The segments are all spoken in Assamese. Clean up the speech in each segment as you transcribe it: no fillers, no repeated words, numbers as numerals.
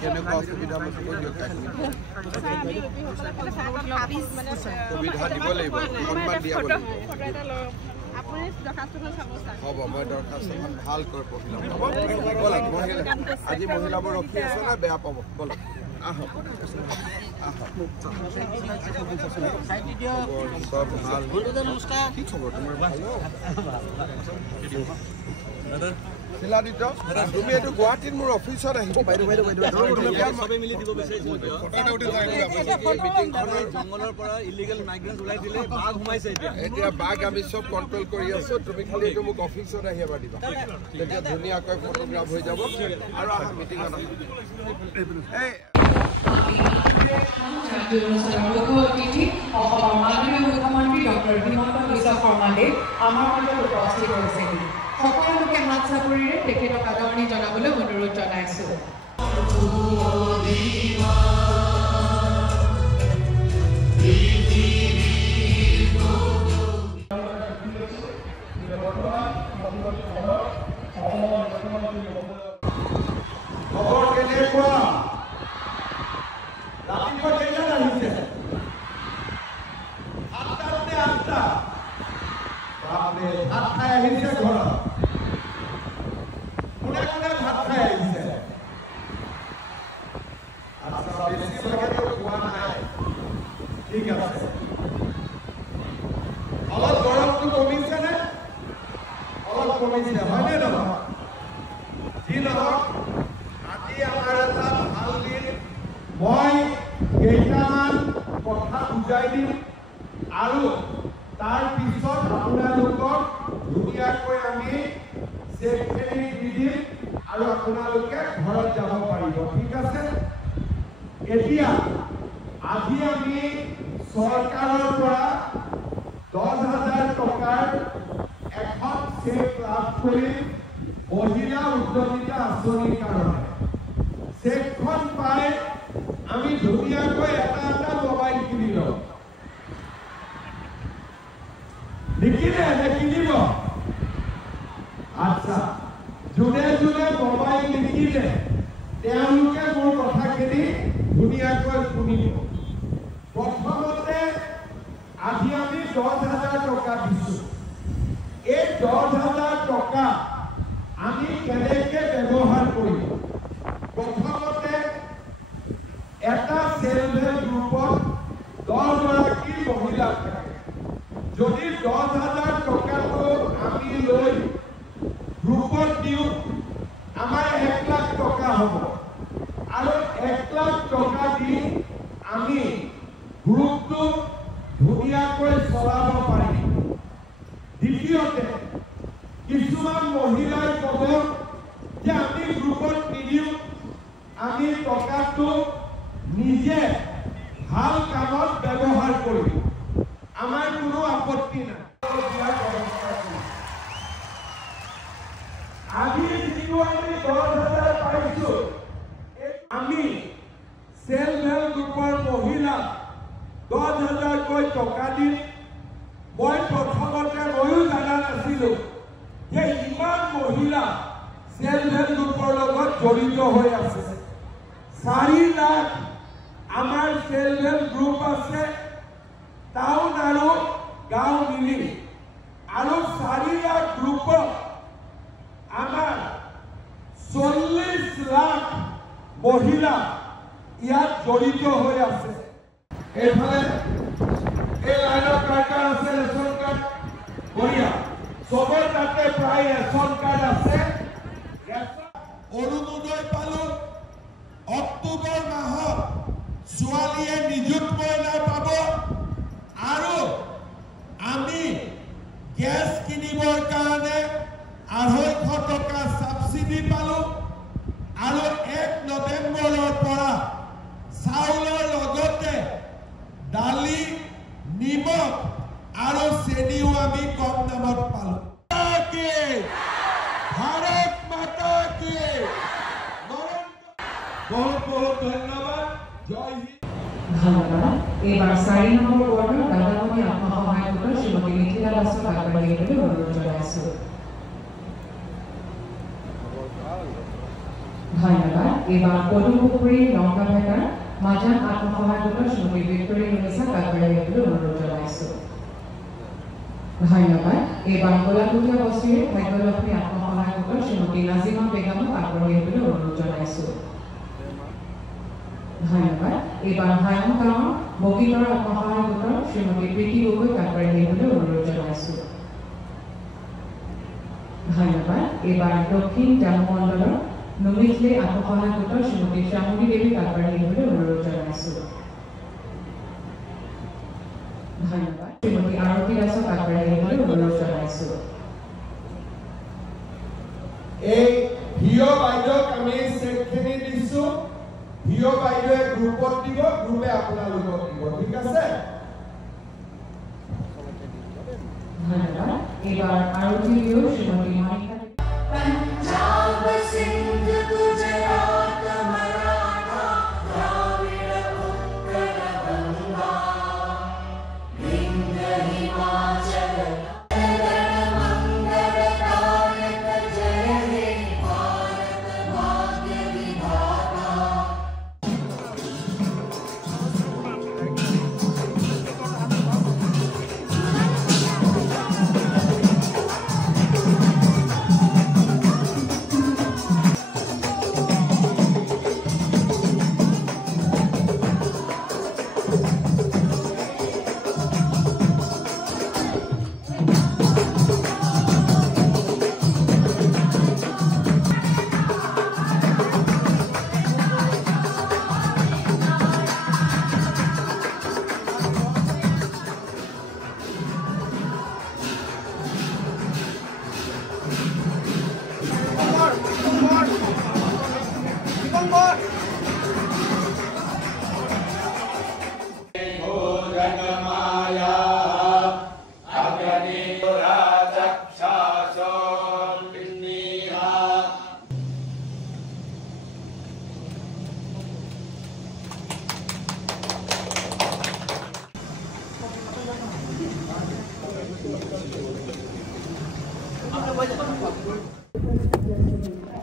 কেনেকুৱা অসুবিধা হৈছে কৈ দিয়ক সুবিধা দিব লাগিব সন্মান দিব লাগিব হ'ব মই দৰখাস্তখন ভালকৈ পঢ়ি ল'ম ব'লক মহিলা আজি মহিলাবোৰ ৰখি আছে নে বেয়া পাব ব'লক আহক সব ভাল কি খবৰ তোমাৰ ভাল শিলাদিত্য তুমি এইটো গুৱাহাটীত মোৰ অফিচত আহিব এতিয়া বাঘ আমি চব কণ্ট্ৰল কৰি আছো তুমি খালি এইটো মোক অফিচত আহি এবাৰ দিবা তেতিয়া ধুনীয়াকৈ ফটোগ্ৰাফ হৈ যাব আৰু আহা মিটিঙত মুখ্যমন্ত্ৰী ডক্টৰ হিমন্ত বিশ্ব শৰ্মাদেৱ আমাৰ মাজত উপস্থিত হৈছেহি সকলোকে হাত চাপৰিৰে তেখেতক আদৰণি জনাবলৈ অনুৰোধ জনাইছো ঠিক আছে অলপ গৰমটো কমিছে নে অলপ কমিছে হয়নে নহয় যি নহওক আজি আমাৰ এটা ভাল দিন মই কেইটামান কথা বুজাই দিম আৰু তাৰ পিছত আপোনালোকক ধুনীয়াকৈ আমি চেকখিনি দি দিম আৰু আপোনালোকে ঘৰত যাব পাৰিব ঠিক আছে এতিয়া আজি আমি চৰকাৰৰ পৰা 10,000 টকাৰ এখন চেক লাভ কৰি মহিলা উদ্যমিতা আঁচনিৰ কাৰণে চেকখন পাই আমি ধুনীয়াকৈ এটা মোবাইল কিনি লওঁ নিকিনে নিকিনিব আচ্ছা যোনে যোনে মোবাইল নিকিনে তেওঁলোকে মোৰ কথাখিনি ধুনীয়াকৈ শুনিব প্ৰথমতে আজি আমি 10,000 টকা দিছো এই 10,000 টকা আমি কেনেকৈ ব্যৱহাৰ কৰিম প্ৰথমতে এটা সেলফ হেল্প গ্ৰুপত 10 গৰাকী মহিলা থাকে যদি 10,000 টকাটো আমি লৈ গ্ৰুপত দিওঁ আমাৰ 1 লাখ টকা হ'ব আৰু 1 লাখ টকা দি আমি গ্ৰুপটো ধুনীয়াকৈ চলাব পাৰিম দ্বিতীয়তে কিছুমান মহিলাই ক'ব যে আমি গ্ৰুপত নিদিওঁ আমি টকাটো নিজে ভাল কামত ব্যৱহাৰ কৰিম আমাৰ কোনো আপত্তি নাই আজি যিটো আমি 10,000 পাইছো আমি সেলফ হেল্প গ্ৰুপৰ মহিলা 10,000 কৈ টকা দিম মই প্ৰথমতে ময়ো জানা নাছিলো যে ইমান মহিলা সেলফ হেল্প গ্ৰুপৰ লগত জড়িত হৈ আছে 4 লাখ আমাৰ সেলফ হেল্প গ্ৰুপ আছে টাউন আৰু গাঁও মিলি আৰু 4 লাখ গ্ৰুপত আমাৰ 40 লাখ মহিলা ইয়াত জড়িত হৈ আছে এইফালে এই লাইনৰ কাৰ্ড আছে ৰেচন কাৰ্ড বঢ়িয়া সবৰ তাতে প্ৰায় ৰেচন কাৰ্ড আছে অৰুণোদয় পালো অক্টোবৰ মাহত ছোৱালীয়ে নিযুত মহিলা পাব আৰু আমি গ্যাস কিনিবৰ কাৰণে 250 টকা সাবসিডি পালো আৰু 1 নৱেম্বৰৰ পৰা চাউলৰ লগতে দালি নিমখ আৰু চেনিও আমি কম দামত পালো ভাৰত মাতা কি বহুত বহুত ধন্যবাদ জয় হিন্দ ধন্যবাদ এবাৰ 4 নম্বৰ ওয়াৰ্ডৰ দাদামণি আত্মসহায়ক গোটৰ শ্ৰীমতী মিথিলা দাসক আগবাঢ়ি আহিবলৈ অনুৰোধ জনাইছো ধন্যবাদ এইবাৰ পদুমপুখুৰী লংকাভেটাৰ মাজান আত্মসহায়ক গোটৰ শ্ৰীমতী ভিক্টৰিয়া নিমিছা আগবাঢ়ি আহিবলৈ অনুৰোধ জনাইছোঁ। ধন্যবাদ। এইবাৰ গোলাপুৰীয়া বস্তিৰ ভাগ্যলক্ষ্মী আত্মসহায়ক গোটৰ শ্ৰীমতী নাজিমা বেগমক আগবাঢ়ি আহিবলৈ অনুৰোধ জনাইছোঁ। ধন্যবাদ। এইবাৰ হায়ং গাঁৱৰ বগীতৰা আত্মসহায়ক গোটৰ শ্ৰীমতী প্ৰীতি গগৈক আগবাঢ়ি আহিবলৈ অনুৰোধ জনাইছোঁ। ধন্যবাদ। এইবাৰ দক্ষিণ জামু মণ্ডলৰ নুমিথলি আত্মসহায়ক গোটৰ শ্ৰীমতী শ্যামলী দেৱীক আগবাঢ়ি আহিবলৈ অনুৰোধ জনাইছোঁ। ধন্যবাদ। শ্ৰীমতী আৰতী দাসক আগবাঢ়ি আহিবলৈ অনুৰোধ জনাইছোঁ। এই হিয় বাইদেউক আমি চেকখিনি দিছোঁ। হিয় বাইদেৱে গ্ৰুপত দিব, গ্ৰুপে আপোনালোকক দিব। ঠিক আছে? ধন্যবাদ। এইবাৰ আৰতী দিও শ্ৰীমতী মণিকা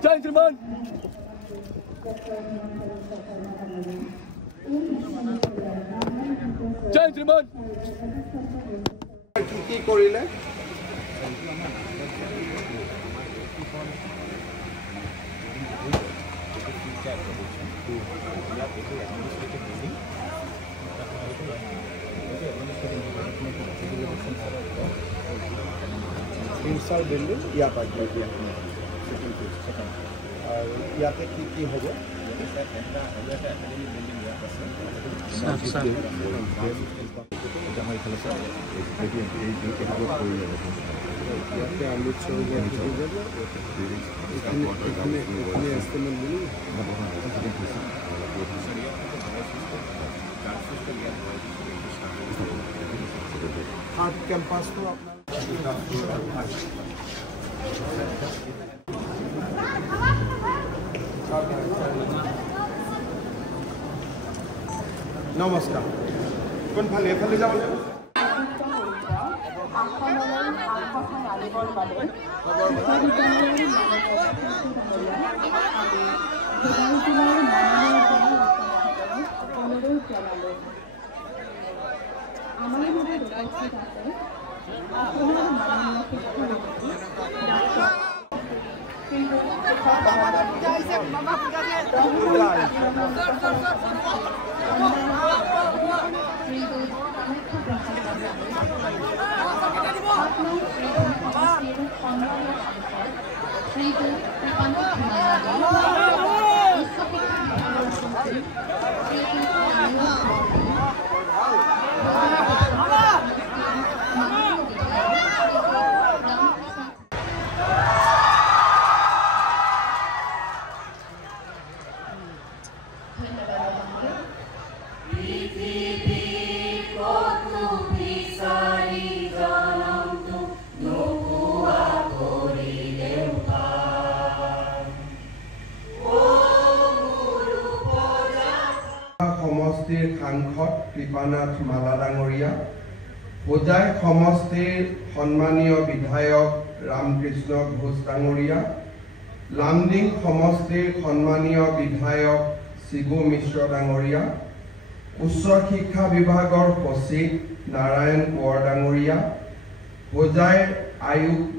Gentlemen, gentlemen, কি কৰিলে? ইনচাৰ বিল্ডিং ইয়াত আগবাঢ়ি আৰু ইয়াতে কি হ'ব? ইয়াতে অমৃতসৰ থাৰ্ড কেম্পাছটো আপোনাৰ নমস্কাৰ। কোনফালে এইফালে যাব লাগিব? সমষ্টিৰ সাংসদ কৃপানাথ মালা ডাঙৰীয়া, হোজাই সমষ্টিৰ সন্মানীয় বিধায়ক ৰামকৃষ্ণ ঘোষ ডাঙৰীয়া, লামডিং সমষ্টিৰ সন্মানীয় বিধায়ক শিবু মিশ্ৰ ডাঙৰীয়া, উচ্চ শিক্ষা বিভাগৰ সচিব নাৰায়ণ কোঁৱৰ ডাঙৰীয়া, হোজাইৰ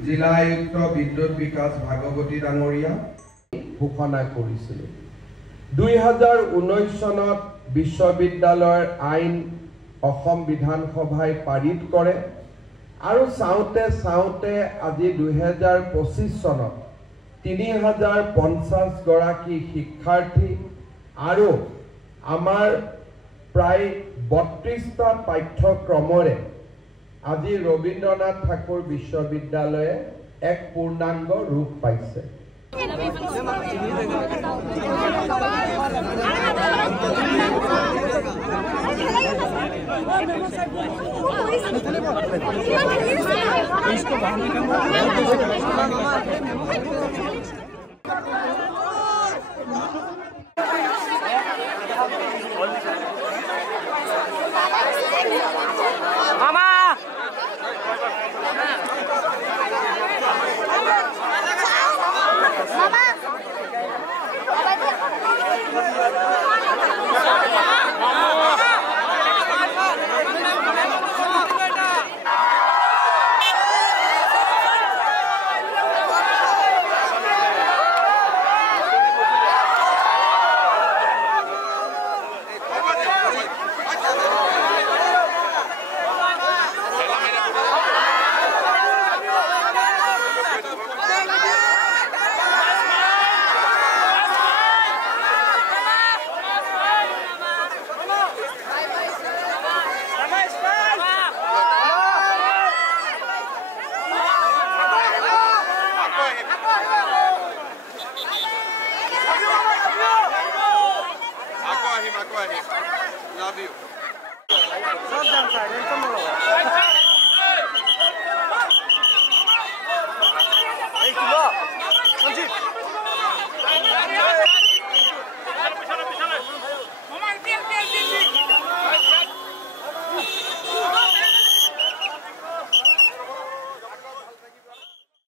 জিলা আয়ুক্ত বিদ্যুৎ বিকাশ ভাগৱতী ডাঙৰীয়া ঘোষণা কৰিছিলোঁ। 2019 চনত বিশ্ববিদ্যালয়ৰ আইন অসম বিধানসভাই পাৰিত কৰে আৰু চাওঁতে চাওঁতে আজি 2025 চনত 3050 গৰাকী শিক্ষাৰ্থী আৰু আমাৰ প্ৰায় 32টা পাঠ্যক্ৰমৰে আজি ৰবীন্দ্ৰনাথ ঠাকুৰ বিশ্ববিদ্যালয়ে এক পূৰ্ণাংগ ৰূপ পাইছে। Love you.